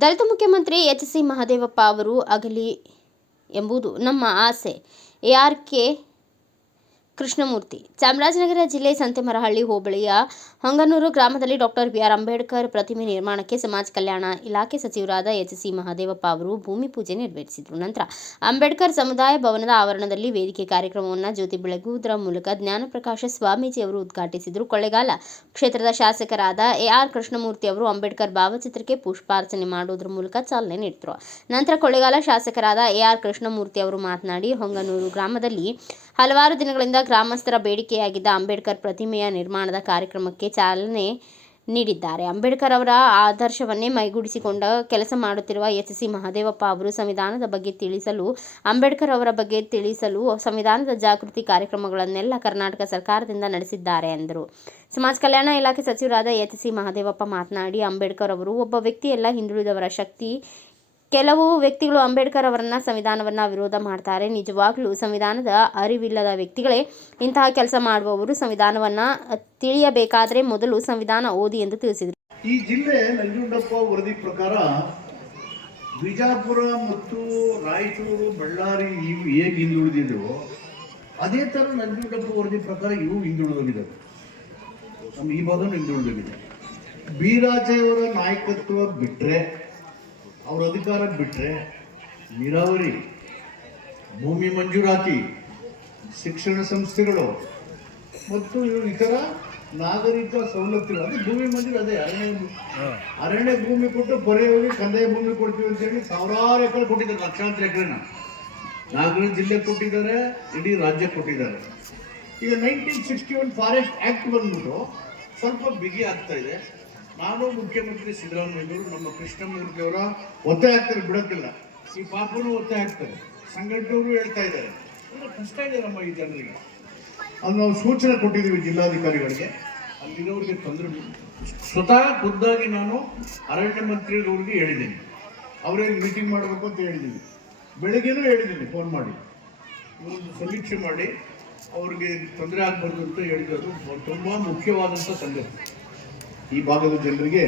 ದಲಿತ ಮುಖ್ಯಮಂತ್ರಿ ಎಚ್.ಸಿ. ಮಹದೇವಪ್ಪ ಅವರು ಆಗಲಿ ಎಂಬುದು ನಮ್ಮ ಆಸೆ. ಎ.ಆರ್.ಕೆ. ಕೃಷ್ಣಮೂರ್ತಿ. ಚಾಮರಾಜನಗರ ಜಿಲ್ಲೆ ಸಂತೇಮರಹಳ್ಳಿ ಹೋಬಳಿಯ ಹೊಂಗನೂರು ಗ್ರಾಮದಲ್ಲಿ ಡಾಕ್ಟರ್ ಬಿ.ಆರ್. ಅಂಬೇಡ್ಕರ್ ಪ್ರತಿಮೆ ನಿರ್ಮಾಣಕ್ಕೆ ಸಮಾಜ ಕಲ್ಯಾಣ ಇಲಾಖೆ ಸಚಿವರಾದ ಎಚ್.ಸಿ. ಮಹದೇವಪ್ಪ ಅವರು ಭೂಮಿ ಪೂಜೆ ನೆರವೇರಿಸಿದರು. ನಂತರ ಅಂಬೇಡ್ಕರ್ ಸಮುದಾಯ ಭವನದ ಆವರಣದಲ್ಲಿ ವೇದಿಕೆ ಕಾರ್ಯಕ್ರಮವನ್ನು ಜ್ಯೋತಿ ಬೆಳಗುವುದರ ಮೂಲಕ ಜ್ಞಾನಪ್ರಕಾಶ ಸ್ವಾಮೀಜಿ ಅವರು ಉದ್ಘಾಟಿಸಿದರು. ಕೊಳ್ಳೇಗಾಲ ಕ್ಷೇತ್ರದ ಶಾಸಕರಾದ ಎ.ಆರ್. ಕೃಷ್ಣಮೂರ್ತಿ ಅವರು ಅಂಬೇಡ್ಕರ್ ಭಾವಚಿತ್ರಕ್ಕೆ ಪುಷ್ಪಾರ್ಚನೆ ಮಾಡುವುದರ ಮೂಲಕ ಚಾಲನೆ ನೀಡಿದರು. ನಂತರ ಕೊಳ್ಳೇಗಾಲ ಶಾಸಕರಾದ ಎ.ಆರ್. ಕೃಷ್ಣಮೂರ್ತಿ ಅವರು ಮಾತನಾಡಿ, ಹೊಂಗನೂರು ಗ್ರಾಮದಲ್ಲಿ ಹಲವಾರು ದಿನಗಳಿಂದ ಗ್ರಾಮಸ್ಥರ ಬೇಡಿಕೆಯಾಗಿದ್ದ ಅಂಬೇಡ್ಕರ್ ಪ್ರತಿಮೆಯ ನಿರ್ಮಾಣದ ಕಾರ್ಯಕ್ರಮಕ್ಕೆ ಚಾಲನೆ ನೀಡಿದ್ದಾರೆ. ಅಂಬೇಡ್ಕರ್ ಅವರ ಆದರ್ಶವನ್ನೇ ಮೈಗೂಡಿಸಿಕೊಂಡ ಕೆಲಸ ಮಾಡುತ್ತಿರುವ ಎಚ್.ಸಿ. ಮಹದೇವಪ್ಪ ಅವರು ಸಂವಿಧಾನದ ಬಗ್ಗೆ ತಿಳಿಸಲು, ಅಂಬೇಡ್ಕರ್ ಅವರ ಬಗ್ಗೆ ತಿಳಿಸಲು ಸಂವಿಧಾನದ ಜಾಗೃತಿ ಕಾರ್ಯಕ್ರಮಗಳನ್ನೆಲ್ಲ ಕರ್ನಾಟಕ ಸರ್ಕಾರದಿಂದ ನಡೆಸಿದ್ದಾರೆ ಎಂದರು. ಸಮಾಜ ಕಲ್ಯಾಣ ಇಲಾಖೆ ಸಚಿವರಾದ ಎಚ್.ಸಿ. ಮಹದೇವಪ್ಪ ಮಾತನಾಡಿ, ಅಂಬೇಡ್ಕರ್ ಅವರು ಒಬ್ಬ ವ್ಯಕ್ತಿಯಲ್ಲ, ಹಿಂದುಳಿದವರ ಶಕ್ತಿ. ಕೆಲವು ವ್ಯಕ್ತಿಗಳು ಅಂಬೇಡ್ಕರ್ ಅವರನ್ನ ಸಂವಿಧಾನವನ್ನ ವಿರೋಧ ಮಾಡ್ತಾರೆ. ನಿಜವಾಗ್ಲೂ ಸಂವಿಧಾನದ ಅರಿವಿಲ್ಲದ ವ್ಯಕ್ತಿಗಳೇ ಇಂತಹ ಕೆಲಸ ಮಾಡುವವರು. ಸಂವಿಧಾನವನ್ನ ತಿಳಿಯಬೇಕಾದ್ರೆ ಮೊದಲು ಸಂವಿಧಾನ ಓದಿ ಎಂದು ತಿಳಿಸಿದರು. ಈ ಜಿಲ್ಲೆ ನಂಜುಂಡಪ್ಪ ವರದಿ ಪ್ರಕಾರ ಬಿಜಾಪುರ ಮತ್ತು ರಾಯಚೂರು, ಬಳ್ಳಾರಿ ಇವು ಹೇಗೆ ಹಿಂದುಳಿದಿದ್ದವು ಅದೇ ತರ ನಂಜುಂಡಪ್ಪ ವರದಿ ಪ್ರಕಾರ ಇವು ಹಿಂದುಳಿದೋಗಿದ್ದಾವೆ. ನಮ್ಮ ಈ ಭಾಗನೂ ಹಿಂದುಳಿದೋಗಿದೆ. ಬಿ.ರಾಜಯ್ಯವರ ನಾಯಕತ್ವ ಬಿಟ್ಟರೆ, ಅವ್ರ ಅಧಿಕಾರ ಬಿಟ್ಟರೆ, ನೀರಾವರಿ, ಭೂಮಿ ಮಂಜೂರಾತಿ, ಶಿಕ್ಷಣ ಸಂಸ್ಥೆಗಳು ಮತ್ತು ಇತರ ನಾಗರಿಕ ಸವಲತ್ತುಗಳು, ಅದೇ ಭೂಮಿ ಮಂಜೂರು, ಅದೇ ಅರಣ್ಯ ಭೂಮಿ ಕೊಟ್ಟು ಬರೆ ಹೋಗಿ ಕಂದಾಯ ಭೂಮಿ ಕೊಡ್ತೀವಿ ಅಂತೇಳಿ ಸಾವಿರಾರು ಎಕರೆ ಕೊಟ್ಟಿದ್ದಾರೆ, ಲಕ್ಷಾಂತರ ಎಕರೆನ ನಾಗರಿಕ ಜಿಲ್ಲೆ ಕೊಟ್ಟಿದ್ದಾರೆ, ಇಡೀ ರಾಜ್ಯ ಕೊಟ್ಟಿದ್ದಾರೆ. ಈಗ 1961 ಫಾರೆಸ್ಟ್ ಆಕ್ಟ್ ಬಂದ್ಬಿಟ್ಟು ಸ್ವಲ್ಪ ಬಿಗಿ ಆಗ್ತಾ ಇದೆ. ನಾನು ಮುಖ್ಯಮಂತ್ರಿ ಸಿದ್ದರಾಮಯ್ಯವರು, ನಮ್ಮ ಕೃಷ್ಣಮೂರ್ತಿ ಅವರ ಒತ್ತಾಯ ಆಗ್ತಾರೆ, ಬಿಡೋಕ್ಕಿಲ್ಲ. ಈ ಪಾಪನೂ ಒತ್ತಾಯ ಆಗ್ತಾರೆ, ಸಂಘಟನೆಯವರು ಹೇಳ್ತಾ ಇದ್ದಾರೆ. ಕಷ್ಟ ಇದೆ ನಮ್ಮ ಈ ಜನರಿಗೆ. ಅದು ನಾವು ಸೂಚನೆ ಕೊಟ್ಟಿದ್ದೀವಿ ಜಿಲ್ಲಾಧಿಕಾರಿಗಳಿಗೆ, ಅಲ್ಲಿರೋರಿಗೆ ತೊಂದರೆ. ಸ್ವತಃ ಖುದ್ದಾಗಿ ನಾನು ಅರಣ್ಯ ಮಂತ್ರಿಗಳವ್ರಿಗೆ ಹೇಳಿದ್ದೀನಿ, ಅವರೇ ಮೀಟಿಂಗ್ ಮಾಡಬೇಕು ಅಂತ ಹೇಳಿದ್ದೀನಿ. ಬೆಳಗ್ಗೆನೂ ಹೇಳಿದ್ದೀನಿ ಫೋನ್ ಮಾಡಿ, ಒಂದು ಸಮೀಕ್ಷೆ ಮಾಡಿ ಅವ್ರಿಗೆ ತೊಂದರೆ ಆಗಬಾರ್ದು ಅಂತ ಹೇಳಿದ್ರು. ತುಂಬ ಮುಖ್ಯವಾದಂಥ ಸಂಗತಿ. ಈ ಭಾಗದ ಜನರಿಗೆ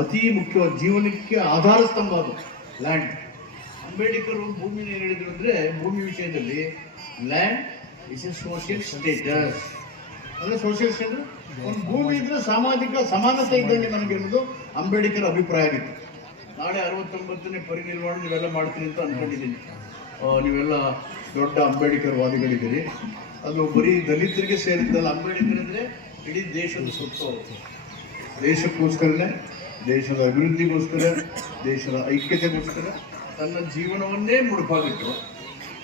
ಅತಿ ಮುಖ್ಯವಾದ ಜೀವನಕ್ಕೆ ಆಧಾರ ಸ್ತಂಭ ಅದು ಲ್ಯಾಂಡ್. ಅಂಬೇಡ್ಕರ್ ಭೂಮಿನ ಏನು ಹೇಳಿದ್ರು ಅಂದರೆ, ಭೂಮಿ ವಿಷಯದಲ್ಲಿ land is A social status. ಅಂದರೆ ಸೋಷಿಯಲ್ ಸ್ಟೇಟಸ್, ಒಂದು ಭೂಮಿ ಇದ್ರೆ ಸಾಮಾಜಿಕ ಸಮಾನತೆ ಇದ್ದಂಗೆ ನನಗೆ ಅನ್ನೋದು ಅಂಬೇಡ್ಕರ್ ಅಭಿಪ್ರಾಯ ಆಗಿತ್ತು. ನಾಳೆ 69ನೇ ಪರಿನಿರ್ವಾಣ ನೀವೆಲ್ಲ ಮಾಡ್ತೀನಿ ಅಂತ ಅಂದ್ಕೊಂಡಿದ್ದೀನಿ. ನೀವೆಲ್ಲ ದೊಡ್ಡ ಅಂಬೇಡ್ಕರ್ ವಾದಿಗಳಿದ್ದೀರಿ. ಅದು ಬರೀ ದಲಿತರಿಗೆ ಸೇರಿದ್ದಲ್ಲ. ಅಂಬೇಡ್ಕರ್ ಅಂದರೆ ಇಡೀ ದೇಶದ ಸ್ವತ್ತು. ದೇಶಕ್ಕೋಸ್ಕರನೇ, ದೇಶದ ಅಭಿವೃದ್ಧಿಗೋಸ್ಕರ, ದೇಶದ ಐಕ್ಯತೆಗೋಸ್ಕರ ತನ್ನ ಜೀವನವನ್ನೇ ಮುಡುಪಾಗಿತ್ತು.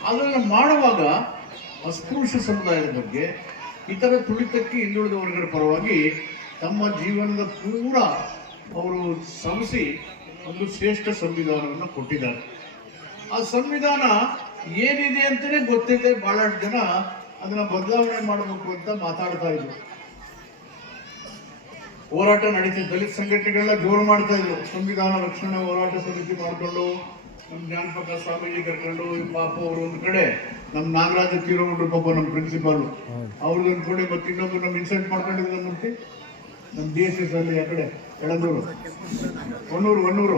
ಅದನ್ನು ಮಾಡುವಾಗ ಅಸ್ಪೃಶ್ಯ ಸಮುದಾಯದ ಬಗ್ಗೆ, ಇತರ ತುಳಿತಕ್ಕೆ ಹಿಂದುಳಿದ ವರ್ಗದ ಪರವಾಗಿ ತಮ್ಮ ಜೀವನದ ಪೂರ ಅವರು ಶ್ರಮಿಸಿ ಒಂದು ಶ್ರೇಷ್ಠ ಸಂವಿಧಾನವನ್ನು ಕೊಟ್ಟಿದ್ದಾರೆ. ಆ ಸಂವಿಧಾನ ಏನಿದೆ ಅಂತಲೇ ಗೊತ್ತಿದೆ. ಬಹಳಷ್ಟು ಜನ ಅದನ್ನು ಬದಲಾವಣೆ ಮಾಡಬೇಕು ಅಂತ ಮಾತಾಡ್ತಾ ಇದ್ರು. ಹೋರಾಟ ನಡೀತಿತ್ತು. ದಲಿತ ಸಂಘಟನೆಗಳನ್ನ ಜೋರು ಮಾಡ್ತಾ ಇದ್ರು. ಸಂವಿಧಾನ ರಕ್ಷಣಾ ಹೋರಾಟ ಸಮಿತಿ ಮಾಡಿಕೊಂಡು ನಮ್ಮ ಜ್ಞಾನಪ್ರಕಾಶ ಸ್ವಾಮೀಜಿ ಕರ್ಕೊಂಡು, ಪಾಪ ಅವರು ಒಂದು ಕಡೆ, ನಮ್ಮ ನಾಗರಾಜ ತೀರೋಗ್ರು ಪಾಪ ನಮ್ಮ ಪ್ರಿನ್ಸಿಪಾಲು, ಅವ್ರದ್ದೊಂದು ಕಡೆ, ಮತ್ತೆ ಇನ್ನೊಂದು ನಮ್ಮ ಇನ್ಸಲ್ಟ್ ಮಾಡ್ಕೊಂಡಿದ್ರು ಮೂರ್ತಿ, ನಮ್ಮ DSS ಅಲ್ಲಿ ಆ ಕಡೆ ಎಳಂದೂರು, ಹೊನ್ನೂರು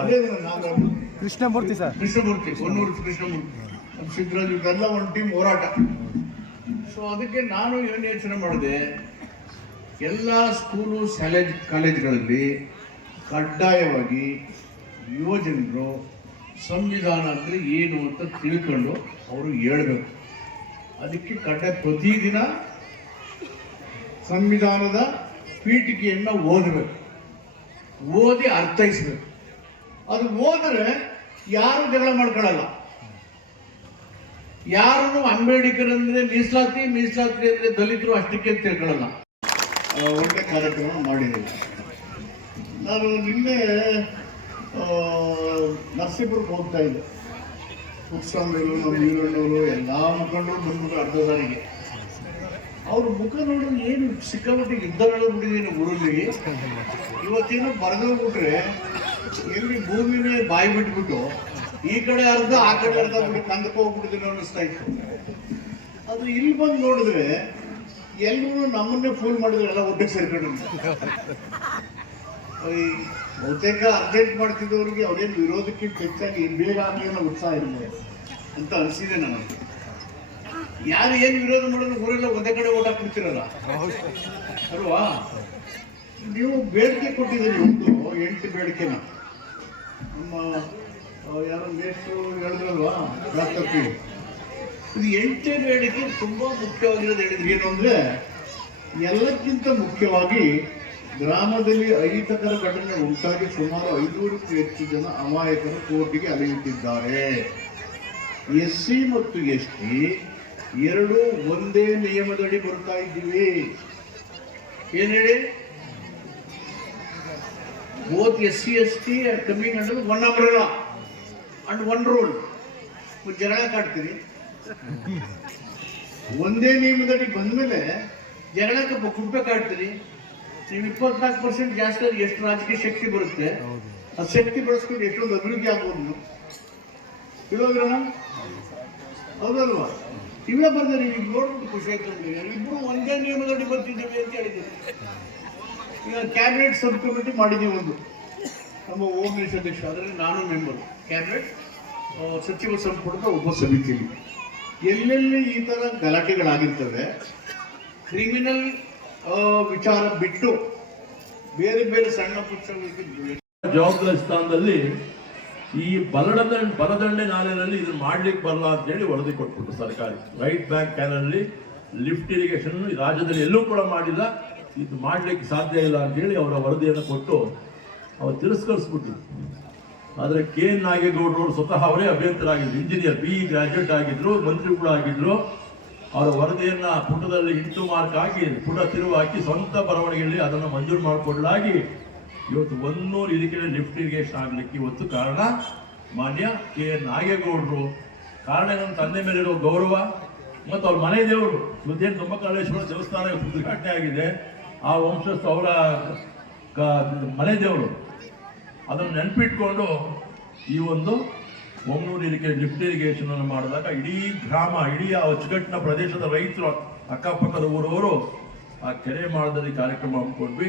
ಅದೇ ನಾಗರಾಜ ಕೃಷ್ಣಮೂರ್ತಿ ಹೊನ್ನೂರು ಕೃಷ್ಣಮೂರ್ತಿ, ನಮ್ಮ ಸಿದ್ದರಾಜ್, ಇದೆಲ್ಲ ಒಂದು ಟೀಮ್ ಹೋರಾಟ. ಸೊ ಅದಕ್ಕೆ ನಾನು ಏನು ಯೋಚನೆ ಮಾಡಿದೆ, ಎಲ್ಲ ಸ್ಕೂಲು ಕಾಲೇಜ್ಗಳಲ್ಲಿ ಕಡ್ಡಾಯವಾಗಿ ಯುವಜನರು ಸಂವಿಧಾನ ಅಂದರೆ ಏನು ಅಂತ ತಿಳ್ಕೊಂಡು ಅವರು ಹೇಳ್ಬೇಕು. ಅದಕ್ಕೆ ಪ್ರತಿದಿನ ಸಂವಿಧಾನದ ಪೀಠಿಕೆಯನ್ನು ಓದಬೇಕು, ಓದಿ ಅರ್ಥೈಸ್ಬೇಕು. ಅದು ಓದಿದ್ರೆ ಯಾರು ಜಗಳ ಮಾಡ್ಕೊಳ್ಳಲ್ಲ. ಯಾರನ್ನು ಅಂಬೇಡ್ಕರ್ ಅಂದರೆ ಮೀಸಲಾತಿ ಅಂದರೆ ದಲಿತರು ಅಷ್ಟಕ್ಕೆ ತಿಳ್ಕೊಳ್ಳಲ್ಲ. ಒಳ್ಳೆ ಕಾರ್ಯಕ್ರಮ ಮಾಡಿದ್ದೀವಿ. ನಾನು ನಿನ್ನೆ ನರಸೀಪುರಕ್ಕೆ ಹೋಗ್ತಾ ಇದ್ದೆ. ಕುಕ್ಸ್ವಾಮಿಗಳು, ನಮ್ಮ ಈರಣ್ಣವರು ಎಲ್ಲ ಮುಖಂಡರು ಬಂದ್ಬಿಟ್ಟು ಅರ್ಧ ದಾರಿಗೆ. ಅವ್ರ ಮುಖ ನೋಡೋದು ಏನು ಸಿಕ್ಕಾಪಟ್ಟೆ ಯುದ್ಧ ನಡೆದ್ಬಿಟ್ಟಿದ್ದೀನಿ ಊರಲ್ಲಿ. ಇವತ್ತೇನು ಬರೆದೋಗ್ಬಿಟ್ರೆ ಎಲ್ಲಿ ಭೂಮಿನೇ ಬಾಯಿ ಬಿಟ್ಬಿಟ್ಟು ಈ ಕಡೆ ಅರ್ಧ ಆ ಕಡೆ ಅರ್ಧ ಬಿಟ್ಟು ಕಂದಕ್ಕೆ ಹೋಗ್ಬಿಟ್ಟಿದ್ದೀನಿ ಅನ್ನಿಸ್ತಾ ಇತ್ತು. ಅದು ಇಲ್ಲಿ ಬಂದು ನೋಡಿದ್ರೆ ಎಲ್ಲರೂ ನಮ್ಮನ್ನೇ ಫೂಲ್ ಮಾಡಿದ್ರೆ ಎಲ್ಲ ಒಟ್ಟಿಗೆ ಸೇರ್ಕೊಂಡು ಈ ಬಹುತೇಕ ಅರ್ಜೆಂಟ್ ಮಾಡ್ತಿದ್ದವರಿಗೆ ಅವ್ರೇನು ವಿರೋಧಕ್ಕಿಂತ ಹೆಚ್ಚಾಗಿ ಬೇಗ ಆಗಲಿ ಅನ್ನೋ ಉತ್ಸಾಹ ಇರಲಿಲ್ಲ ಅಂತ ಅನಿಸಿದೆ ನನಗೆ. ಯಾರು ಏನು ವಿರೋಧ ಮಾಡಿದ್ರು ಊರೆಲ್ಲ ಒಂದೇ ಕಡೆ ಓಟ್ ಹಾಕ್ಬಿಡ್ತಿರಲ್ಲ ಅಲ್ವಾ? ನೀವು ಬೇಡಿಕೆ ಕೊಟ್ಟಿದ್ದೀರಿ ಒಂದು 8 ಬೇಡಿಕೆನ. ನಮ್ಮ ಯಾರೋ ಮೇಷ್ಟ್ರು ಹೇಳಿದ್ರಲ್ವಾ ಡಾಕ್ಟರ್ ಪಿ, ಇದು 8 ಬೇಡಿಕೆ ತುಂಬಾ ಮುಖ್ಯವಾಗಿರೋದು ಹೇಳಿದ್ರು. ಏನು ಅಂದ್ರೆ, ಎಲ್ಲಕ್ಕಿಂತ ಮುಖ್ಯವಾಗಿ ಗ್ರಾಮದಲ್ಲಿ ಅಹಿತಕರ ಘಟನೆ ಉಂಟಾಗಿ ಸುಮಾರು 500ಕ್ಕೂ ಹೆಚ್ಚು ಜನ ಅಮಾಯಕರು ಕೋರ್ಟಿಗೆ ಅಲೆಯುತ್ತಿದ್ದಾರೆ. SC ಮತ್ತು ST ಎರಡೂ ಒಂದೇ ನಿಯಮದಡಿ ಬರ್ತಾ ಇದ್ದೀವಿ. ಏನ್ ಹೇಳಿ? both SC ST are coming under one umbrella and one rule. ಜಗಳ ಕಾಡ್ತೀರಿ. ಒಂದೇ ನಿಯಮದಡಿ ಬಂದ್ಮೇಲೆ ಜಗಳಕ್ಕೆ ಗುಡ್ಡ ಕಾಡ್ತೀರಿ. ನೀವು 24% ಜಾಸ್ತಿ ಆದ್ರೆ ಎಷ್ಟು ರಾಜಕೀಯ ಶಕ್ತಿ ಬರುತ್ತೆ, ಆ ಶಕ್ತಿ ಬಳಸ್ಕೊಂಡು ಎಷ್ಟೊಂದು ಅಭಿವೃದ್ಧಿ ಆಗ್ಬೋದು. ಇರೋದ್ರಣ ಹೌದಲ್ವಾ? ಇವೇ ಬರ್ತಾರೆ. ಈಗ ನೋಡ್ಬಿಟ್ಟು ಖುಷಿ ಆಯ್ತು. ಇಬ್ಬರು ಒಂದೇ ನಿಯಮದಡಿ ಬರ್ತಿದ್ದೀವಿ ಅಂತ ಹೇಳಿದ್ದೀವಿ. ಈಗ ಕ್ಯಾಬಿನೆಟ್ ಸಬ್ ಕಮಿಟಿ ಮಾಡಿದ್ದೀವಿ ಒಂದು, ನಮ್ಮ ಹೋಮ್ ಮಿನಿಸ್ಟರ್ ಅಧ್ಯಕ್ಷ, ಅದರಲ್ಲಿ ನಾನು ಮೆಂಬರ್. ಕ್ಯಾಬಿನೆಟ್ ಸಚಿವ ಸಂಪುಟದ ಒಬ್ಬ ಸಮಿತಿಯಲ್ಲಿ ಎಲ್ಲೆಲ್ಲಿ ಈ ಥರ ಗಲಾಟೆಗಳಾಗಿರ್ತವೆ, ಕ್ರಿಮಿನಲ್ ವಿಚಾರ ಬಿಟ್ಟು ಬೇರೆ ಬೇರೆ ಸಣ್ಣ ಪುಟ್ಟ ಜವಾಬ್ದಾರಿ ಸ್ಥಾನದಲ್ಲಿ ಈ ಬಲದಂಡೆ ನಾಲೆನಲ್ಲಿ ಇದನ್ನ ಮಾಡ್ಲಿಕ್ಕೆ ಬರಲ್ಲ ಅಂತ ಹೇಳಿ ವರದಿ ಕೊಟ್ಬಿಟ್ಟು ಸರ್ಕಾರಿ ರೈಟ್ ಬ್ಯಾಂಕ್ ಕ್ಯಾನಲ್ಲಿ ಲಿಫ್ಟ್ ಇರಿಗೇಷನ್ ರಾಜ್ಯದಲ್ಲಿ ಎಲ್ಲೂ ಕೂಡ ಮಾಡಿಲ್ಲ, ಇದು ಮಾಡ್ಲಿಕ್ಕೆ ಸಾಧ್ಯ ಇಲ್ಲ ಅಂತ ಹೇಳಿ ಅವರ ವರದಿಯನ್ನು ಕೊಟ್ಟು ಅವ್ರು ತಿರಸ್ಕರಿಸ್ಬಿಟ್ರು. ಆದರೆ KN ನಾಗೇಗೌಡರು ಸ್ವತಃ ಅವರೇ ಅಭ್ಯರ್ಥರಾಗಿದ್ರು, ಇಂಜಿನಿಯರ್ BE ಗ್ರಾಜ್ಯುಯೇಟ್ ಆಗಿದ್ರು, ಮಂತ್ರಿ ಕೂಡ ಆಗಿದ್ರು. ಅವರ ವರದಿಯನ್ನ ಪುಟದಲ್ಲಿ ಇಂಟು ಮಾರ್ಕ್ ಹಾಕಿ ಪುಟ ತಿರುವು ಹಾಕಿ ಸ್ವಂತ ಬರವಣಿಗೆಯಲ್ಲಿ ಅದನ್ನು ಮಂಜೂರು ಮಾಡಿಕೊಳ್ಳಲಾಗಿ ಇವತ್ತು 100 ಇದಕ್ಕೆ ಲಿಫ್ಟ್ ಇರಿಗೇಷನ್ ಆಗಲಿಕ್ಕೆ ಇವತ್ತು ಕಾರಣ ಮಾನ್ಯ KN ನಾಗೇಗೌಡರು. ಕಾರಣ ನನ್ನ ತಂದೆ ಮೇಲಿರೋ ಗೌರವ ಮತ್ತು ಅವ್ರ ಮನೆ ದೇವರು ಇವತ್ತೇನು ತುಂಬಕಾಳೇಶ್ವರ ದೇವಸ್ಥಾನ ಉದ್ಘಾಟನೆ ಆಗಿದೆ, ಆ ವಂಶಸ್ಥ ಅವರ ಮನೆ ದೇವರು, ಅದನ್ನು ನೆನಪಿಟ್ಕೊಂಡು ಈ ಒಂದು 100 ಇದಕ್ಕೆ ಲಿಫ್ಟ್ ಇರಿಗೇಷನ್ ಅನ್ನು ಮಾಡಿದಾಗ ಇಡೀ ಗ್ರಾಮ, ಇಡೀ ಆ ಅಚ್ಚುಕಟ್ಟಿನ ಪ್ರದೇಶದ ರೈತರು, ಅಕ್ಕಪಕ್ಕದ ಊರವರು ಆ ಕೆರೆ ಮಾಡದಲ್ಲಿ ಕಾರ್ಯಕ್ರಮ ಹಮ್ಮಿಕೊಂಡ್ವಿ.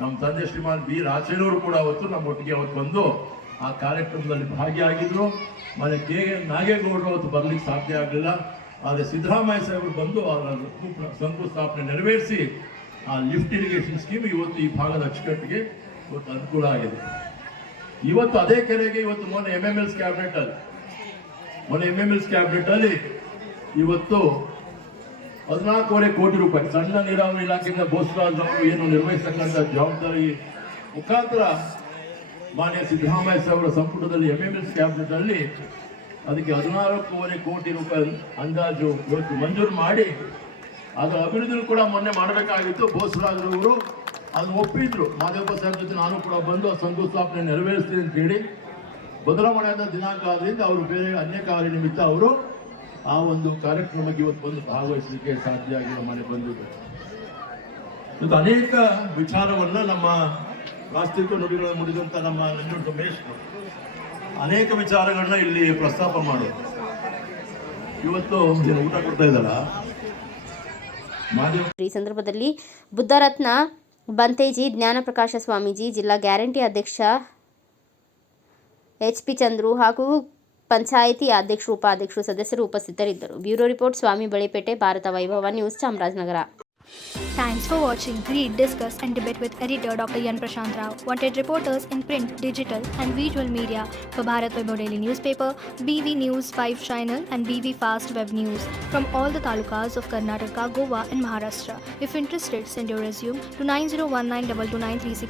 ನಮ್ಮ ತಂದೆ ಶ್ರೀಮಾನ್ B ರಾಜೇನವರು ಕೂಡ ಅವತ್ತು ನಮ್ಮೊಟ್ಟಿಗೆ ಅವತ್ತು ಬಂದು ಆ ಕಾರ್ಯಕ್ರಮದಲ್ಲಿ ಭಾಗಿಯಾಗಿದ್ರು. ಮತ್ತೆ KN ನಾಗೇಗೌಡರು ಅವತ್ತು ಬರ್ಲಿಕ್ಕೆ ಸಾಧ್ಯ ಆಗಲಿಲ್ಲ. ಆದರೆ ಸಿದ್ದರಾಮಯ್ಯ ಸಾಹೇಬರು ಬಂದು ಅದರ ಶಂಕುಸ್ಥಾಪನೆ ನೆರವೇರಿಸಿ ಆ ಲಿಫ್ಟ್ ಇರಿಗೇಷನ್ ಸ್ಕೀಮ್ ಇವತ್ತು ಈ ಭಾಗದ ಅಚ್ಚುಕಟ್ಟಿಗೆ ಇವತ್ತು ಅನುಕೂಲ ಆಗಿದೆ. ಇವತ್ತು ಅದೇ ಕೆರೆಗೆ ಇವತ್ತು ಮೊನ್ನೆ MML's ಕ್ಯಾಬಿನೆಟ್ ಅಲ್ಲಿ ಇವತ್ತು 14.5 ಕೋಟಿ ರೂಪಾಯಿ ಸಣ್ಣ ನೀರಾವರಿ ಇಲಾಖೆಯಿಂದ ಬೋಸರಾಜ್ ಅವರು ಏನು ನಿರ್ವಹಿಸತಕ್ಕಂಥ ಜವಾಬ್ದಾರಿ ಮುಖಾಂತರ ಮಾನ್ಯ ಸಿದ್ದರಾಮಯ್ಯ ಸಾಹೇಬರ ಸಂಪುಟದಲ್ಲಿ MML's ಕ್ಯಾಬಿನೆಟ್ ಅಲ್ಲಿ ಅದಕ್ಕೆ 14.5 ಕೋಟಿ ರೂಪಾಯಿ ಅಂದಾಜು ಇವತ್ತು ಮಂಜೂರು ಮಾಡಿ ಅದರ ಅಭಿವೃದ್ಧಿ ಕೂಡ ಮೊನ್ನೆ ಮಾಡಬೇಕಾಗಿತ್ತು. ಬೋಸರಾಜ್ ಅವರು ಅದನ್ನು ಒಪ್ಪಿದ್ರು. ಮಾದೇವಪ್ಪ ಸಾಹೇಬ್ ಜೊತೆ ನಾನು ಕೂಡ ಬಂದು ಶಂಕುಸ್ಥಾಪನೆ ನೆರವೇರಿಸ್ತೀನಿ ಅಂತ ಹೇಳಿ ಬದಲಾವಣೆಯಾದ ದಿನಾಂಕ ಆದ್ರಿಂದ ಅವರು ಬೇರೆ ಅನ್ಯ ಕಾರ್ಯ ನಿಮಿತ್ತ ಅವರು ಆ ಒಂದು ಕಾರ್ಯಕ್ರಮಕ್ಕೆ ಇವತ್ತು ಬಂದು ಭಾಗವಹಿಸಲಿಕ್ಕೆ ಸಾಧ್ಯ ಆಗಿ ನಮ್ಮನೆ ಬಂದಿದ್ದಾರೆ. ಇವತ್ತು ಅನೇಕ ವಿಚಾರವನ್ನ ನಮ್ಮ ವಾಸ್ತವಿಕ ನುಡಿಗಳನ್ನು ನುಡಿದಂತ ನಮ್ಮ ನಂಜುಂಡ ಮೇಷ್ಟ್ರು ಅನೇಕ ವಿಚಾರಗಳನ್ನ ಇಲ್ಲಿ ಪ್ರಸ್ತಾಪ ಮಾಡೋದು. ಇವತ್ತು ಊಟ ಕೊಡ್ತಾ ಇದ್ದಾರ ಈ ಸಂದರ್ಭದಲ್ಲಿ ಬುದ್ಧರತ್ನ ಬಂತೇಜಿ, ಜ್ಞಾನಪ್ರಕಾಶ ಸ್ವಾಮೀಜಿ, ಜಿಲ್ಲಾ ಗ್ಯಾರಂಟಿ ಅಧ್ಯಕ್ಷ HP ಚಂದ್ರು ಹಾಗೂ ಪಂಚಾಯಿತಿ ಅಧ್ಯಕ್ಷರು, ಉಪಾಧ್ಯಕ್ಷರು, ಸದಸ್ಯರು ಉಪಸ್ಥಿತರಿದ್ದರು. ಬ್ಯೂರೋ ರಿಪೋರ್ಟ್, ಸ್ವಾಮಿ ಬಳಿಪೇಟೆ, ಭಾರತ ವೈಭವ news, Chamarajanagar. Thanks for watching. Read, discuss and debate with editor Dr. Yan Prashant Rao. Wanted reporters in print, digital and visual media for Bharat Vaibhav Daily Newspaper, BV News 5 Channel and BV Fast Web News from all the talukas of Karnataka, Goa and Maharashtra. If interested, send your resume to 9019229369.